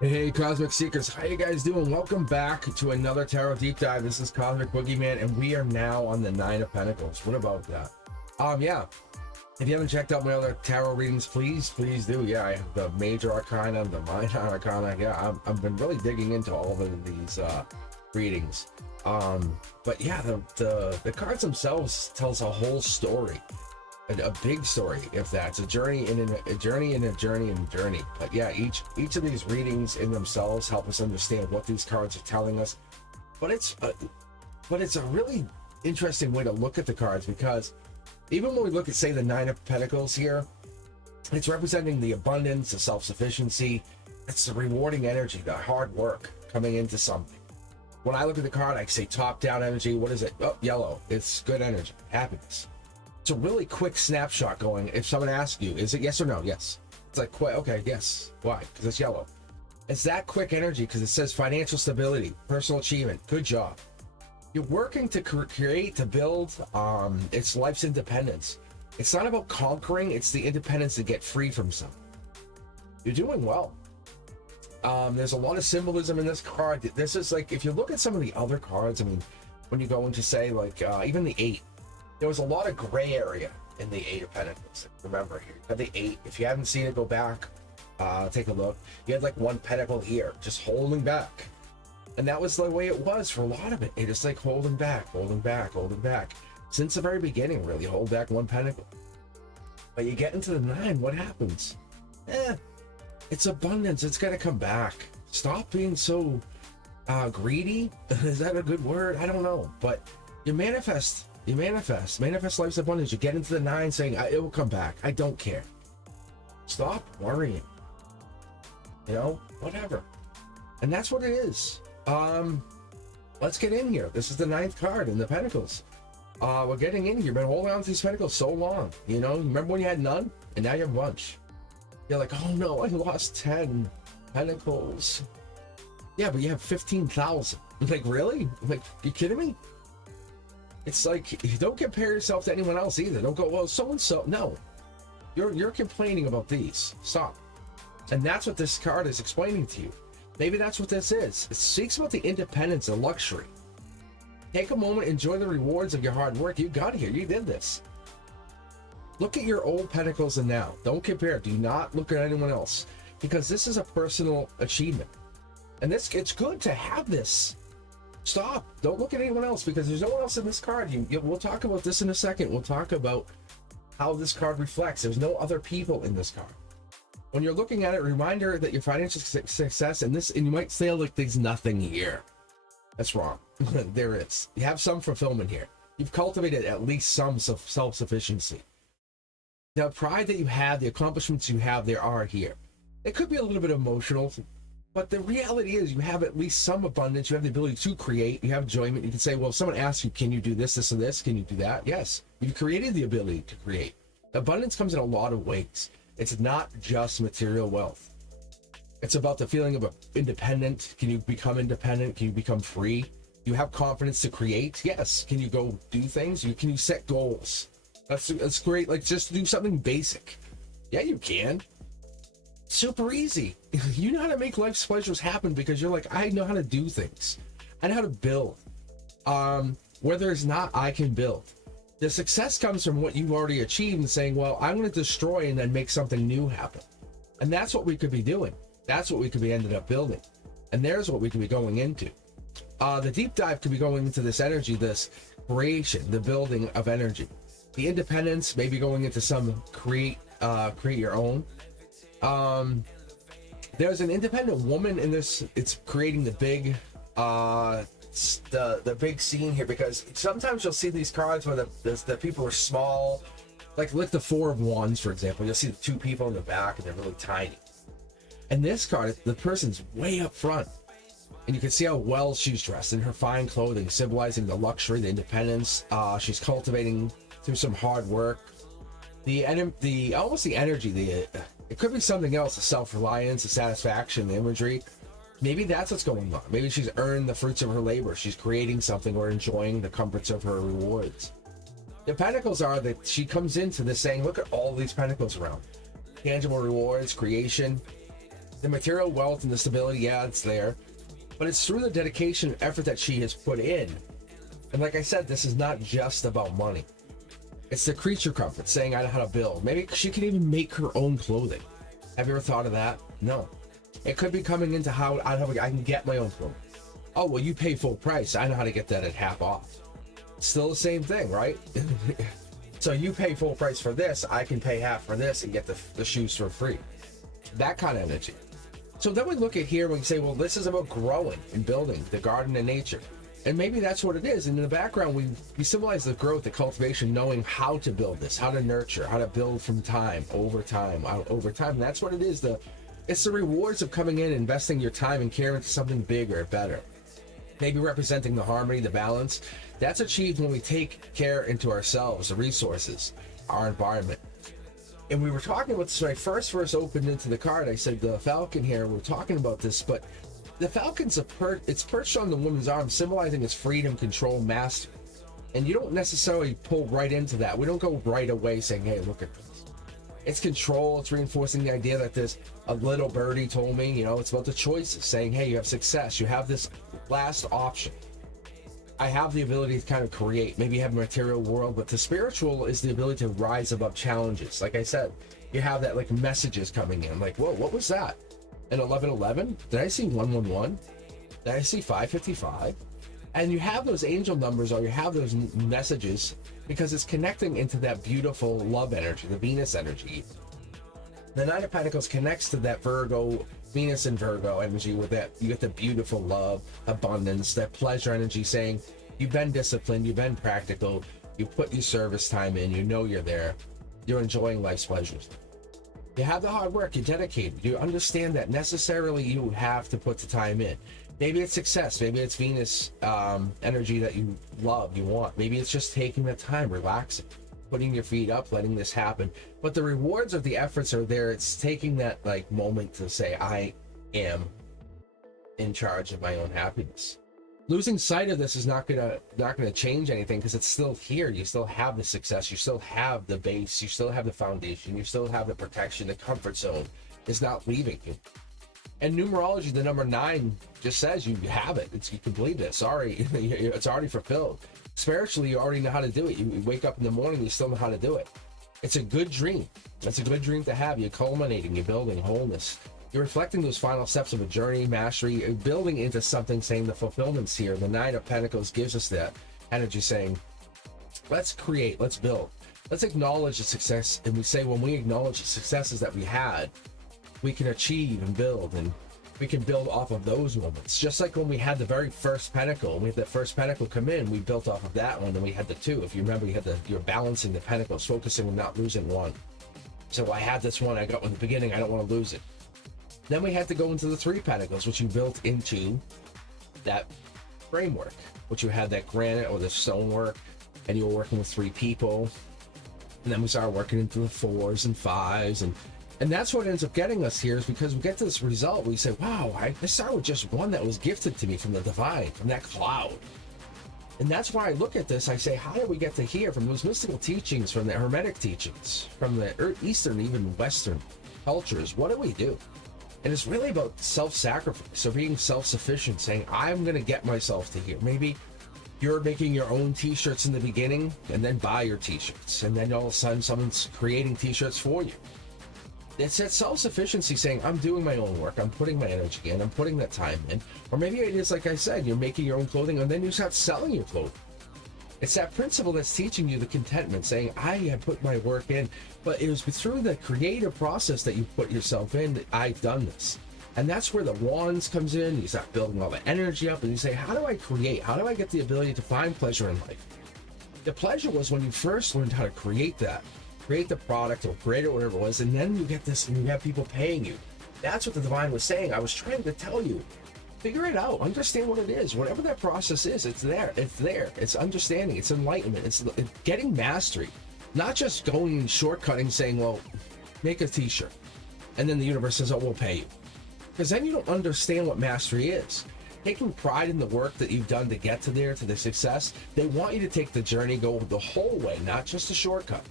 Hey Cosmic Seekers, how you guys doing? Welcome back to another Tarot Deep Dive. This is Cosmic Boogeyman, and we are now on the Nine of Pentacles. What about that? Yeah. If you haven't checked out my other tarot readings, please do. Yeah, I have the Major Arcana, the Minor Arcana. Yeah, I've been really digging into all of these readings. But yeah, the cards themselves tells a whole story. A big story, if that's a journey in a journey in a journey in a journey. But yeah, each of these readings in themselves help us understand what these cards are telling us. But it's a really interesting way to look at the cards, because even when we look at, say, the Nine of Pentacles here, it's representing the abundance, the self-sufficiency. It's the rewarding energy, the hard work coming into something. When I look at the card, I say top-down energy. What is it? Oh, yellow. It's good energy, happiness. It's a really quick snapshot going. If someone asks you, is it yes or no? Yes. It's like, okay, yes. Why? Because it's yellow. It's that quick energy because it says financial stability, personal achievement, good job. You're working to create, to build. It's life's independence. It's not about conquering. It's the independence to get free from something. You're doing well. There's a lot of symbolism in this card. This is like, if you look at some of the other cards, I mean, when you go into, say, like even the Eight, there was a lot of gray area in the Eight of Pentacles. Remember, here you have the Eight. If you haven't seen it, go back, take a look. You had like one pentacle here, just holding back. And that was the way it was for a lot of it. It is like holding back, holding back, holding back. Since the very beginning, really, hold back one pentacle. But you get into the Nine, what happens? It's abundance. It's got to come back. Stop being so greedy. Is that a good word? I don't know. But you manifest. You manifest life's abundance. You get into the Nine saying, it will come back. I don't care. Stop worrying. You know, whatever. And that's what it is. Let's get in here. This is the ninth card in the Pentacles. We're getting in here. You've been holding on to these Pentacles so long. You know, remember when you had none? And now you have a bunch. You're like, oh no, I lost 10 Pentacles. Yeah, but you have 15,000. Like, really? Like, you kidding me? It's like, you don't compare yourself to anyone else either. Don't go, well, so-and-so. No. You're complaining about these. Stop. And that's what this card is explaining to you. Maybe that's what this is. It speaks about the independence and luxury. Take a moment, enjoy the rewards of your hard work. You got here. You did this. Look at your old Pentacles and now. Don't compare. Do not look at anyone else, because this is a personal achievement. And it's good to have this. Stop. Don't look at anyone else, because there's no one else in this card. We'll talk about this in a second. We'll talk about how this card reflects. There's no other people in this card. When you're looking at it, reminder that your financial success, and you might say, like, there's nothing here. That's wrong. There is. You have some fulfillment here. You've cultivated at least some self-sufficiency. The pride that you have, the accomplishments you have, there are here. It could be a little bit emotional, but the reality is you have at least some abundance. You have the ability to create. You have enjoyment. You can say, well, if someone asks you, can you do this, this, and this? Can you do that? Yes. You've created the ability to create. Abundance comes in a lot of ways. It's not just material wealth. It's about the feeling of independent. Can you become independent? Can you become free? You have confidence to create? Yes. Can you go do things? Can you set goals? That's great. Like, just do something basic. Yeah, you can. Super easy. You know how to make life's pleasures happen, because you're like, I know how to do things. I know how to build. Where there's not, I can build. The success comes from what you've already achieved and saying, well, I'm going to destroy and then make something new happen. And that's what we could be doing. That's what we could be ended up building. And there's what we could be going into. The deep dive could be going into this energy, this creation, the building of energy. The independence, maybe going into some create your own. There's an independent woman in this. It's creating the big the big scene here, because sometimes you'll see these cards where the people are small, like the Four of Wands, for example. You'll see the two people in the back and they're really tiny. And this card, the person's way up front, and you can see how well she's dressed in her fine clothing, symbolizing the luxury, the independence. She's cultivating through some hard work. The energy, it could be something else, the self-reliance, the satisfaction, the imagery. Maybe that's what's going on. Maybe she's earned the fruits of her labor. She's creating something or enjoying the comforts of her rewards. The Pentacles are that she comes into this saying, look at all these Pentacles around. Tangible rewards, creation. The material wealth and the stability, yeah, it's there, but it's through the dedication and effort that she has put in. And like I said, this is not just about money. It's the creature comfort, saying I know how to build. Maybe she can even make her own clothing. Have you ever thought of that? No. It could be coming into how I can get my own clothing. Oh, well, you pay full price. I know how to get that at half off. Still the same thing, right? So you pay full price for this, I can pay half for this and get the shoes for free. That kind of energy. So then we look at here and we say, well, this is about growing and building the garden and nature. And maybe that's what it is. And in the background, we symbolize the growth, the cultivation, knowing how to build this, how to nurture, how to build from time, over time. And that's what it is. It's the rewards of coming in, investing your time and care into something bigger, better. Maybe representing the harmony, the balance. That's achieved when we take care into ourselves, the resources, our environment. And we were talking about this when I first opened into the card. I said the falcon here, we're talking about this, but the falcon's it's perched on the woman's arm, symbolizing its freedom, control, mastery. And you don't necessarily pull right into that. We don't go right away saying, hey, look at this. It's control. It's reinforcing the idea that there's a little birdie told me, it's about the choices, saying, hey, you have success. You have this last option. I have the ability to kind of create. Maybe you have a material world, but the spiritual is the ability to rise above challenges. Like I said, you have that like messages coming in. Like, whoa, what was that? An 1111? Did I see 111? Did I see 555? And you have those angel numbers, or you have those messages, because it's connecting into that beautiful love energy, the Venus energy. The Nine of Pentacles connects to that Virgo, Venus and Virgo energy, with that you get the beautiful love, abundance, that pleasure energy, saying you've been disciplined, you've been practical, you put your service time in, you're there, you're enjoying life's pleasures. You have the hard work, you're dedicated, you understand that necessarily you have to put the time in. Maybe it's success, maybe it's Venus energy that you love, you want. Maybe it's just taking the time, relaxing, putting your feet up, letting this happen. But the rewards of the efforts are there. It's taking that like moment to say, I am in charge of my own happiness. Losing sight of this is not gonna change anything, because it's still here. You still have the success, you still have the base, you still have the foundation, you still have the protection. The comfort zone is not leaving you. And numerology, the number 9 just says you have it. You complete it. Sorry, it's already fulfilled. Spiritually, you already know how to do it. You wake up in the morning, you still know how to do it. It's a good dream. It's a good dream to have. You're culminating, you're building wholeness. You're reflecting those final steps of a journey, mastery, you're building into something, saying the fulfillment's here. The Nine of Pentacles gives us that energy, saying, let's create, let's build. Let's acknowledge the success. And we say, when we acknowledge the successes that we had, we can achieve and build, and we can build off of those moments. Just like when we had the very first pentacle, we had that first pentacle come in, we built off of that one, and we had the 2. If you remember, you're balancing the pentacles, focusing on not losing one. So I had this one I got in the beginning, I don't want to lose it. Then we had to go into the 3 pentacles, which you built into that framework, which you had that granite or the stonework, and you were working with 3 people. And then we started working into the 4s and 5s, and that's what ends up getting us here, is because we get to this result, we say, wow, I started with just one that was gifted to me from the divine, from that cloud. And that's why I look at this, I say, how did we get to here? From those mystical teachings, from the Hermetic teachings, from the Eastern, even Western cultures, what do we do? And it's really about self-sacrifice, so being self-sufficient, saying, I'm going to get myself to here. Maybe you're making your own t-shirts in the beginning, and then buy your t-shirts, and then all of a sudden someone's creating t-shirts for you. It's that self-sufficiency, saying, I'm doing my own work, I'm putting my energy in, I'm putting that time in. Or maybe it is, like I said, you're making your own clothing, and then you start selling your clothing. It's that principle that's teaching you the contentment, saying, I have put my work in, but it was through the creative process that you put yourself in that I've done this. And that's where the wands comes in. You start building all the energy up, and you say, how do I create? How do I get the ability to find pleasure in life? The pleasure was when you first learned how to create that. Create the product or create it, whatever it was, and then you get this and you have people paying you. That's what the divine was saying. I was trying to tell you. Figure it out. Understand what it is. Whatever that process is, it's there. It's there. It's understanding. It's enlightenment. It's getting mastery. Not just going shortcutting, saying, well, make a t-shirt. And then the universe says, oh, we'll pay you. Because then you don't understand what mastery is. Taking pride in the work that you've done to get to there, to the success, they want you to take the journey, go the whole way, not just a shortcut.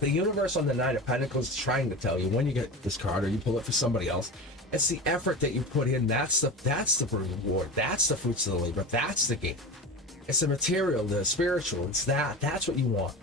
The universe on the Nine of Pentacles is trying to tell you, when you get this card or you pull it for somebody else, it's the effort that you put in. That's the reward. That's the fruits of the labor. That's the game. It's the material, the spiritual. It's that's what you want.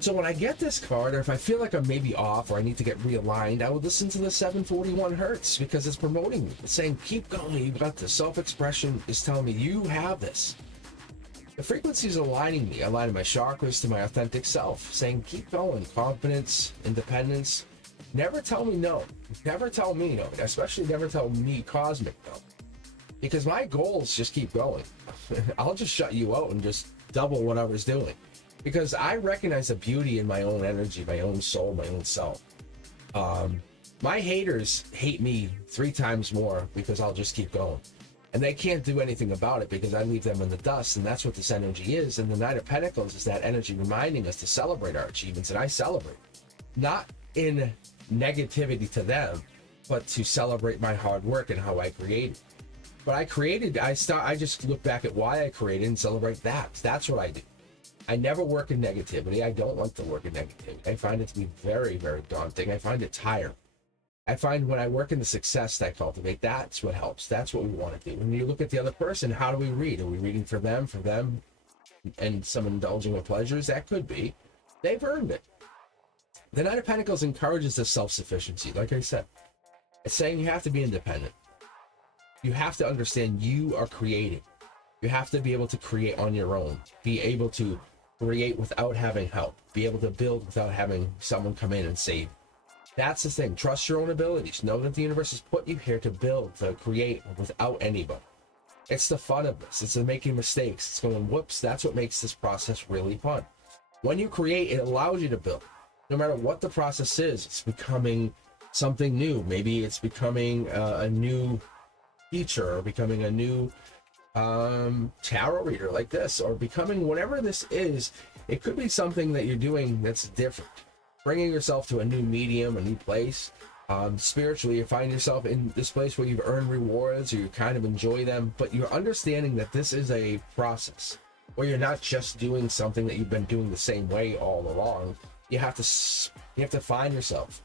So when I get this card, or if I feel like I'm maybe off or I need to get realigned, I would listen to the 741 Hertz, because it's promoting me. It's saying, keep going. You got this. Self-expression is telling me you have this. The frequency is aligning me, aligning my chakras to my authentic self, saying, keep going. Confidence, independence. Never tell me no. Never tell me no. Especially never tell me, Cosmic, no. Because my goals just keep going. I'll just shut you out and just double what I was doing. Because I recognize the beauty in my own energy, my own soul, my own self. My haters hate me 3 times more because I'll just keep going. And they can't do anything about it because I leave them in the dust, and that's what this energy is. And the Knight of Pentacles is that energy reminding us to celebrate our achievements, and I celebrate. Not in negativity to them, but to celebrate my hard work and how I created. But I just look back at why I created and celebrate that. That's what I do. I never work in negativity. I don't like to work in negativity. I find it to be very, very daunting. I find it tiring. I find when I work in the success that I cultivate, that's what helps. That's what we want to do. When you look at the other person, how do we read? Are we reading for them, and some indulging with pleasures? That could be. They've earned it. The Knight of Pentacles encourages the self-sufficiency. Like I said, it's saying you have to be independent. You have to understand you are creating. You have to be able to create on your own. Be able to create without having help. Be able to build without having someone come in and save you. That's the thing. Trust your own abilities. Know that the universe has put you here to build, to create without anybody. It's the fun of this. It's the making mistakes. It's going, whoops. That's what makes this process really fun. When you create, it allows you to build. No matter what the process is, it's becoming something new. Maybe it's becoming a new feature, or becoming a new tarot reader like this, or becoming whatever this is. It could be something that you're doing that's different, bringing yourself to a new medium, a new place. Spiritually, you find yourself in this place where you've earned rewards, or you kind of enjoy them, but you're understanding that this is a process where you're not just doing something that you've been doing the same way all along. You have to find yourself.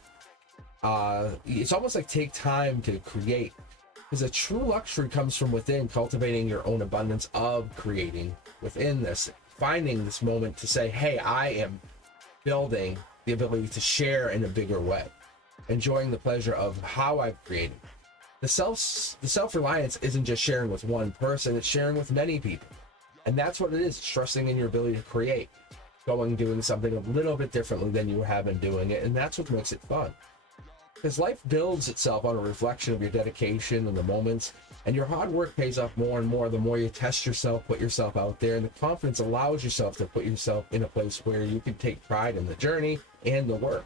It's almost like take time to create. Because a true luxury comes from within, cultivating your own abundance of creating within this, finding this moment to say, hey, I am building the ability to share in a bigger way, enjoying the pleasure of how I've created. The self-reliance isn't just sharing with one person, it's sharing with many people. And that's what it is, trusting in your ability to create, doing something a little bit differently than you have been doing it, and that's what makes it fun. Because life builds itself on a reflection of your dedication and the moments, and your hard work pays off more and more the more you test yourself, put yourself out there, and the confidence allows yourself to put yourself in a place where you can take pride in the journey and the work.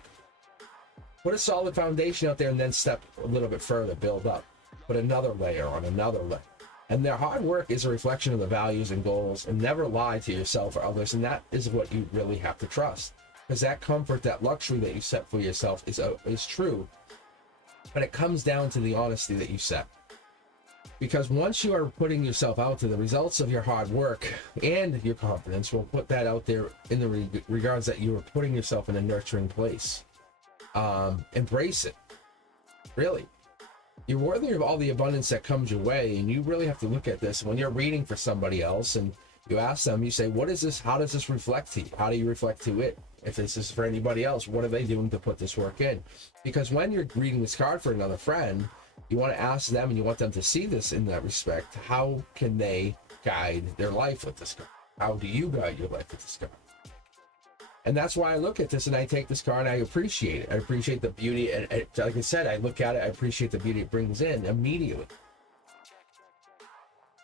Put a solid foundation out there and then step a little bit further, build up, put another layer on another layer. And their hard work is a reflection of the values and goals, and never lie to yourself or others, and that is what you really have to trust. Because that comfort, that luxury that you set for yourself is true. But it comes down to the honesty that you set. Because once you are putting yourself out there, the results of your hard work and your confidence will put that out there in the regards that you are putting yourself in a nurturing place. Embrace it. Really. You're worthy of all the abundance that comes your way, and you really have to look at this. When you're reading for somebody else and you ask them, you say, what is this? How does this reflect to you? How do you reflect to it? If this is for anybody else, what are they doing to put this work in? Because when you're reading this card for another friend, you want to ask them, and you want them to see this in that respect. How can they guide their life with this card? How do you guide your life with this card? And that's why I look at this and I take this card and I appreciate it. I appreciate the beauty. And like I said, I look at it, I appreciate the beauty it brings in immediately.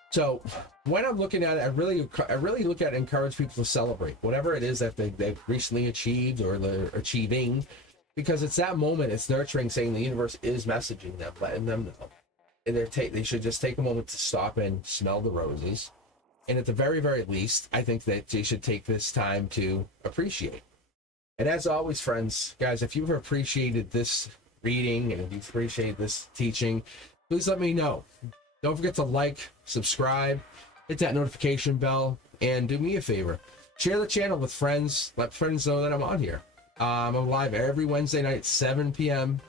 So when I'm looking at it, I really look at it and encourage people to celebrate whatever it is that they've recently achieved or they're achieving, because it's that moment, it's nurturing, saying the universe is messaging them, letting them know. And they should just take a moment to stop and smell the roses. And at the very, very least, I think that they should take this time to appreciate. And as always, friends, guys, if you've appreciated this reading and if you've appreciated this teaching, please let me know. Don't forget to like, subscribe, hit that notification bell, and do me a favor. share the channel with friends. Let friends know that I'm on here. I'm live every Wednesday night at 7 p.m.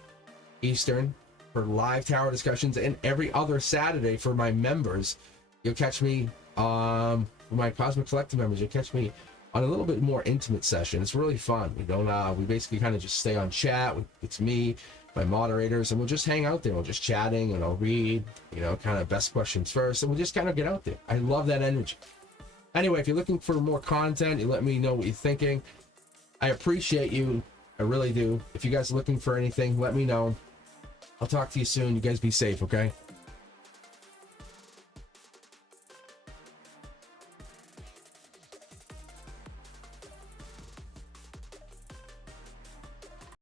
Eastern for live tarot discussions, and every other Saturday for my members. You'll catch me, for my Cosmic Collective members, you'll catch me on a little bit more intimate session. It's really fun. We don't, we basically kind of just stay on chat. It's me, my moderators, and we'll just hang out there. We'll just chatting, and I'll read, you know, kind of best questions first, and we'll just kind of get out there. I love that energy. Anyway, if you're looking for more content, you let me know what you're thinking. I appreciate you. I really do. If you guys are looking for anything, let me know. I'll talk to you soon. You guys be safe, okay?